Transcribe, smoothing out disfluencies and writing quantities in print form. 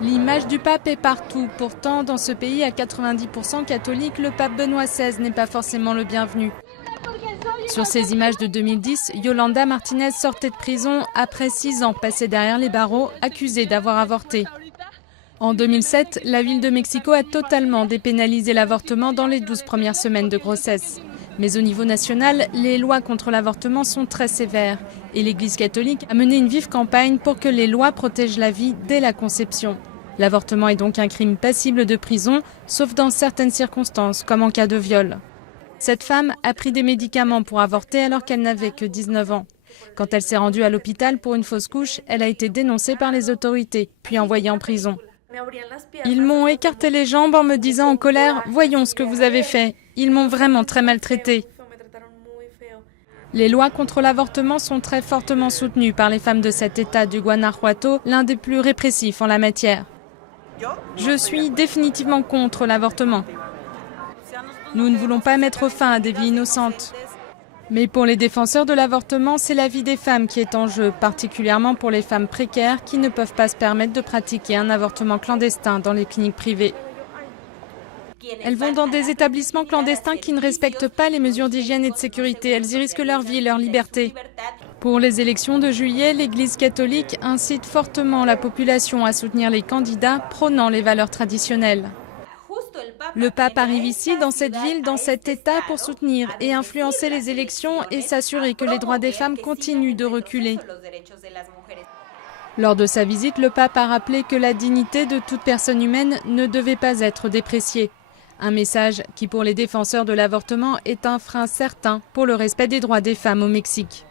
L'image du pape est partout. Pourtant, dans ce pays à 90% catholique, le pape Benoît XVI n'est pas forcément le bienvenu. Sur ces images de 2010, Yolanda Martinez sortait de prison après 6 ans passés derrière les barreaux, accusée d'avoir avorté. En 2007, la ville de Mexico a totalement dépénalisé l'avortement dans les 12 premières semaines de grossesse. Mais au niveau national, les lois contre l'avortement sont très sévères. Et l'Église catholique a mené une vive campagne pour que les lois protègent la vie dès la conception. L'avortement est donc un crime passible de prison, sauf dans certaines circonstances, comme en cas de viol. Cette femme a pris des médicaments pour avorter alors qu'elle n'avait que 19 ans. Quand elle s'est rendue à l'hôpital pour une fausse couche, elle a été dénoncée par les autorités, puis envoyée en prison. Ils m'ont écarté les jambes en me disant en colère « Voyons ce que vous avez fait ». Ils m'ont vraiment très maltraitée. Les lois contre l'avortement sont très fortement soutenues par les femmes de cet État du Guanajuato, l'un des plus répressifs en la matière. Je suis définitivement contre l'avortement. Nous ne voulons pas mettre fin à des vies innocentes. Mais pour les défenseurs de l'avortement, c'est la vie des femmes qui est en jeu, particulièrement pour les femmes précaires qui ne peuvent pas se permettre de pratiquer un avortement clandestin dans les cliniques privées. Elles vont dans des établissements clandestins qui ne respectent pas les mesures d'hygiène et de sécurité. Elles y risquent leur vie et leur liberté. Pour les élections de juillet, l'Église catholique incite fortement la population à soutenir les candidats prônant les valeurs traditionnelles. Le pape arrive ici, dans cette ville, dans cet État, pour soutenir et influencer les élections et s'assurer que les droits des femmes continuent de reculer. Lors de sa visite, le pape a rappelé que la dignité de toute personne humaine ne devait pas être dépréciée. Un message qui, pour les défenseurs de l'avortement, est un frein certain pour le respect des droits des femmes au Mexique.